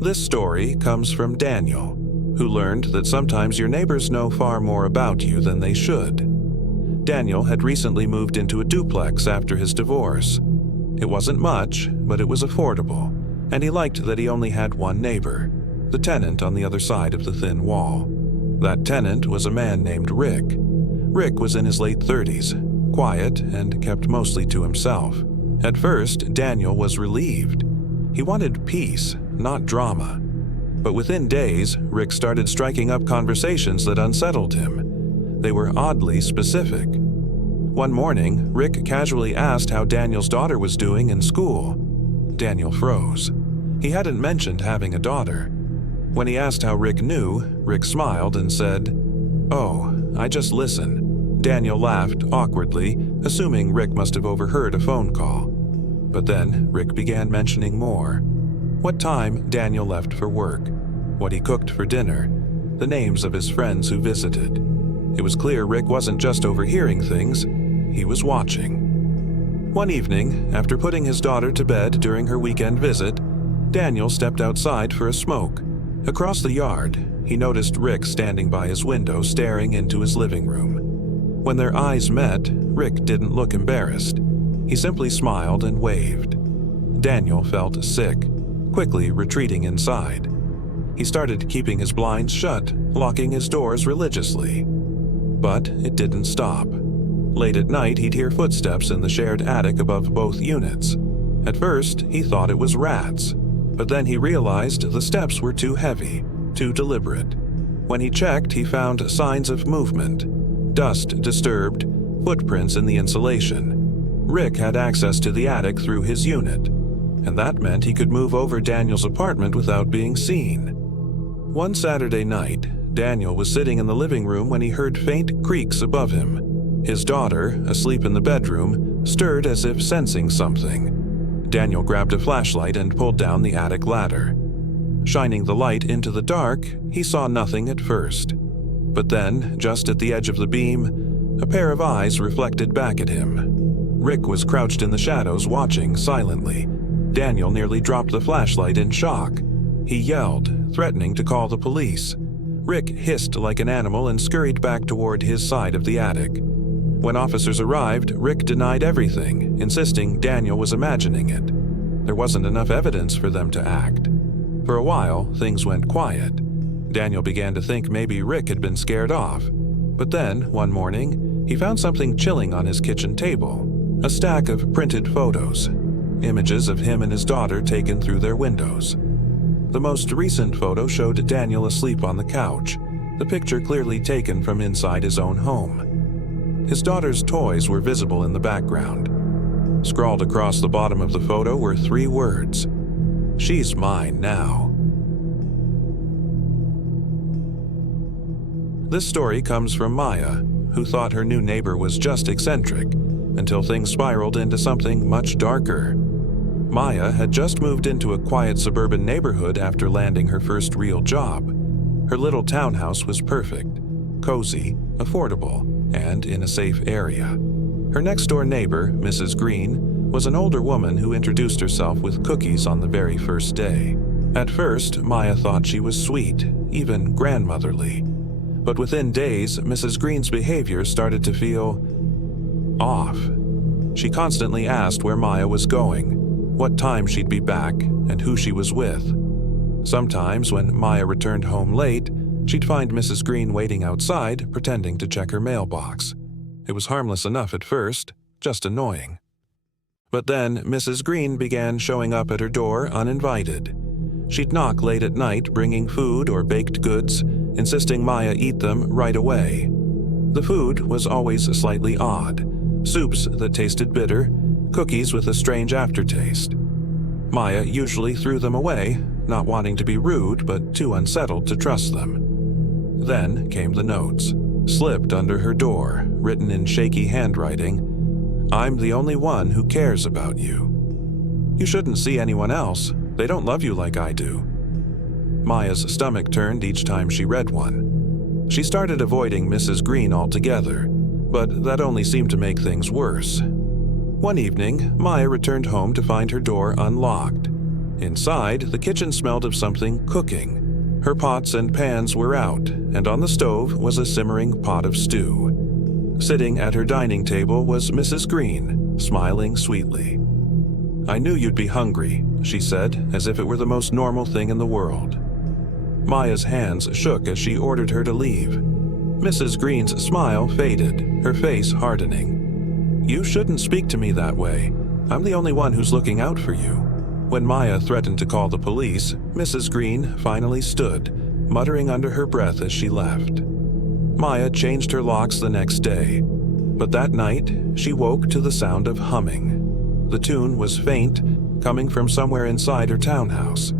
This story comes from Daniel, who learned that sometimes your neighbors know far more about you than they should. Daniel had recently moved into a duplex after his divorce. It wasn't much, but it was affordable, and he liked that he only had one neighbor, the tenant on the other side of the thin wall. That tenant was a man named Rick. Rick was in his late 30s, quiet and kept mostly to himself. At first, Daniel was relieved. He wanted peace, not drama. But within days, Rick started striking up conversations that unsettled him. They were oddly specific. One morning, Rick casually asked how Daniel's daughter was doing in school. Daniel froze. He hadn't mentioned having a daughter. When he asked how Rick knew, Rick smiled and said, "Oh, I just listen." Daniel laughed awkwardly, assuming Rick must have overheard a phone call. But then Rick began mentioning more. What time Daniel left for work, what he cooked for dinner, the names of his friends who visited. It was clear Rick wasn't just overhearing things, he was watching. One evening, after putting his daughter to bed during her weekend visit, Daniel stepped outside for a smoke. Across the yard, he noticed Rick standing by his window staring into his living room. When their eyes met, Rick didn't look embarrassed. He simply smiled and waved. Daniel felt sick, quickly retreating inside. He started keeping his blinds shut, locking his doors religiously. But it didn't stop. Late at night, he'd hear footsteps in the shared attic above both units. At first, he thought it was rats, but then he realized the steps were too heavy, too deliberate. When he checked, he found signs of movement, dust disturbed, footprints in the insulation. Rick had access to the attic through his unit, and that meant he could move over Daniel's apartment without being seen. One Saturday night, Daniel was sitting in the living room when he heard faint creaks above him. His daughter, asleep in the bedroom, stirred as if sensing something. Daniel grabbed a flashlight and pulled down the attic ladder. Shining the light into the dark, he saw nothing at first. But then, just at the edge of the beam, a pair of eyes reflected back at him. Rick was crouched in the shadows watching silently. Daniel nearly dropped the flashlight in shock. He yelled, threatening to call the police. Rick hissed like an animal and scurried back toward his side of the attic. When officers arrived, Rick denied everything, insisting Daniel was imagining it. There wasn't enough evidence for them to act. For a while, things went quiet. Daniel began to think maybe Rick had been scared off. But then, one morning, he found something chilling on his kitchen table. A stack of printed photos. Images of him and his daughter taken through their windows. The most recent photo showed Daniel asleep on the couch, the picture clearly taken from inside his own home. His daughter's toys were visible in the background. Scrawled across the bottom of the photo were 3 words: "She's mine now." This story comes from Maya, who thought her new neighbor was just eccentric, until things spiraled into something much darker. Maya had just moved into a quiet suburban neighborhood after landing her first real job. Her little townhouse was perfect, cozy, affordable, and in a safe area. Her next-door neighbor, Mrs. Green, was an older woman who introduced herself with cookies on the very first day. At first, Maya thought she was sweet, even grandmotherly. But within days, Mrs. Green's behavior started to feel off. She constantly asked where Maya was going, what time she'd be back, and who she was with. Sometimes, when Maya returned home late, she'd find Mrs. Green waiting outside, pretending to check her mailbox. It was harmless enough at first, just annoying. But then, Mrs. Green began showing up at her door uninvited. She'd knock late at night, bringing food or baked goods, insisting Maya eat them right away. The food was always slightly odd. Soups that tasted bitter, cookies with a strange aftertaste. Maya usually threw them away, not wanting to be rude but too unsettled to trust them. Then came the notes, slipped under her door, written in shaky handwriting, "I'm the only one who cares about you. You shouldn't see anyone else. They don't love you like I do." Maya's stomach turned each time she read one. She started avoiding Mrs. Green altogether, but that only seemed to make things worse. One evening, Maya returned home to find her door unlocked. Inside, the kitchen smelled of something cooking. Her pots and pans were out, and on the stove was a simmering pot of stew. Sitting at her dining table was Mrs. Green, smiling sweetly. "I knew you'd be hungry," she said, as if it were the most normal thing in the world. Maya's hands shook as she ordered her to leave. Mrs. Green's smile faded, her face hardening. "You shouldn't speak to me that way. I'm the only one who's looking out for you." When Maya threatened to call the police, Mrs. Green finally stood, muttering under her breath as she left. Maya changed her locks the next day, but that night she woke to the sound of humming. The tune was faint, coming from somewhere inside her townhouse.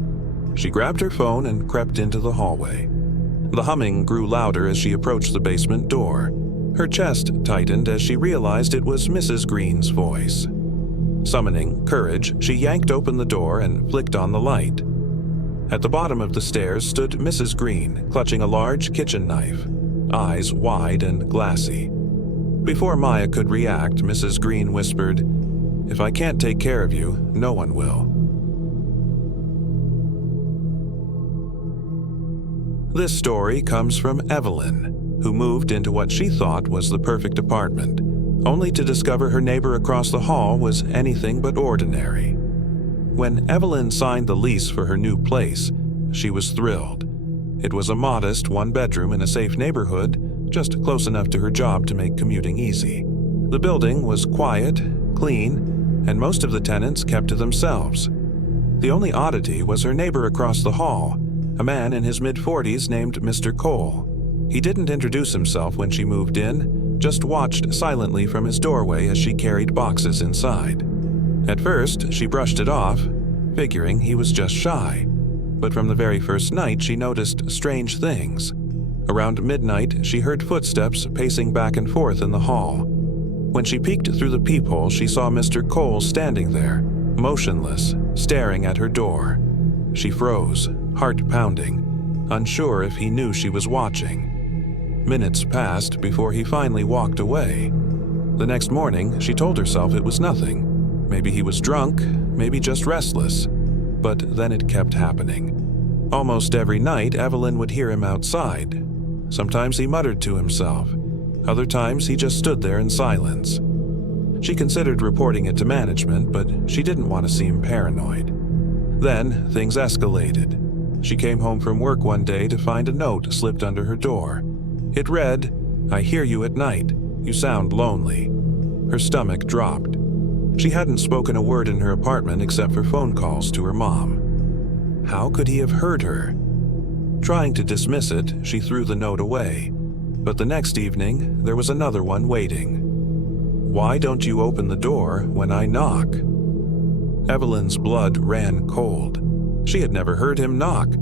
She grabbed her phone and crept into the hallway. The humming grew louder as she approached the basement door. Her chest tightened as she realized it was Mrs. Green's voice. Summoning courage, she yanked open the door and flicked on the light. At the bottom of the stairs stood Mrs. Green, clutching a large kitchen knife, eyes wide and glassy. Before Maya could react, Mrs. Green whispered, "If I can't take care of you, no one will." This story comes from Evelyn, who moved into what she thought was the perfect apartment, only to discover her neighbor across the hall was anything but ordinary. When Evelyn signed the lease for her new place, she was thrilled. It was a modest one-bedroom in a safe neighborhood, just close enough to her job to make commuting easy. The building was quiet, clean, and most of the tenants kept to themselves. The only oddity was her neighbor across the hall, a man in his mid-40s named Mr. Cole. He didn't introduce himself when she moved in, just watched silently from his doorway as she carried boxes inside. At first, she brushed it off, figuring he was just shy. But from the very first night, she noticed strange things. Around midnight, she heard footsteps pacing back and forth in the hall. When she peeked through the peephole, she saw Mr. Cole standing there, motionless, staring at her door. She froze, heart pounding, unsure if he knew she was watching. Minutes passed before he finally walked away. The next morning, she told herself it was nothing. Maybe he was drunk, maybe just restless. But then it kept happening. Almost every night, Evelyn would hear him outside. Sometimes he muttered to himself. Other times, he just stood there in silence. She considered reporting it to management, but she didn't want to seem paranoid. Then, things escalated. She came home from work one day to find a note slipped under her door. It read, "I hear you at night. You sound lonely." Her stomach dropped. She hadn't spoken a word in her apartment except for phone calls to her mom. How could he have heard her? Trying to dismiss it, she threw the note away. But the next evening, there was another one waiting. "Why don't you open the door when I knock?" Evelyn's blood ran cold. She had never heard him knock,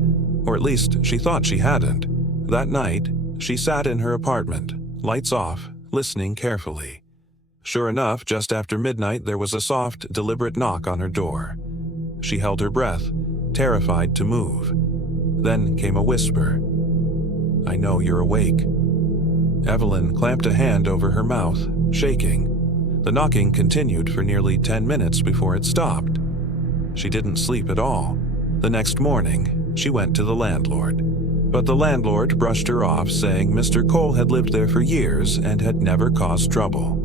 or at least she thought she hadn't. That night, she sat in her apartment, lights off, listening carefully. Sure enough, just after midnight, there was a soft, deliberate knock on her door. She held her breath, terrified to move. Then came a whisper. "I know you're awake." Evelyn clamped a hand over her mouth, shaking. The knocking continued for nearly 10 minutes before it stopped. She didn't sleep at all. The next morning, she went to the landlord. But the landlord brushed her off, saying Mr. Cole had lived there for years and had never caused trouble.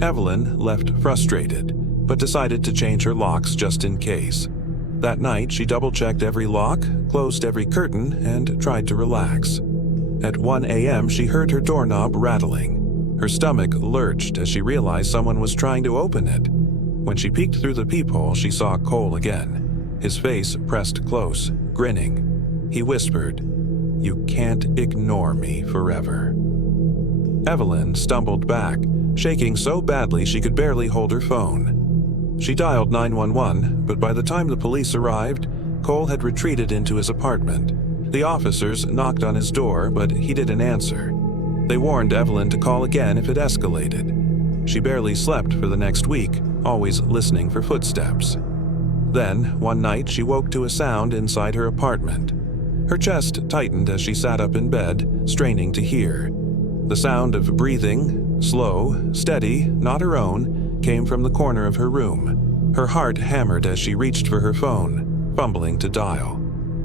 Evelyn left frustrated, but decided to change her locks just in case. That night, she double-checked every lock, closed every curtain, and tried to relax. At 1 a.m., she heard her doorknob rattling. Her stomach lurched as she realized someone was trying to open it. When she peeked through the peephole, she saw Cole again, his face pressed close, grinning. He whispered, "You can't ignore me forever." Evelyn stumbled back, shaking so badly she could barely hold her phone. She dialed 911, but by the time the police arrived, Cole had retreated into his apartment. The officers knocked on his door, but he didn't answer. They warned Evelyn to call again if it escalated. She barely slept for the next week, always listening for footsteps. Then, one night, she woke to a sound inside her apartment. Her chest tightened as she sat up in bed, straining to hear. The sound of breathing, slow, steady, not her own, came from the corner of her room. Her heart hammered as she reached for her phone. fumbling to dial.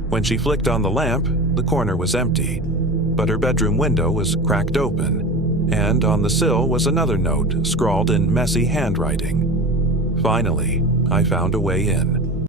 When she flicked on the lamp, the corner was empty, but her bedroom window was cracked open, and on the sill was another note scrawled in messy handwriting. Finally, I found a way in.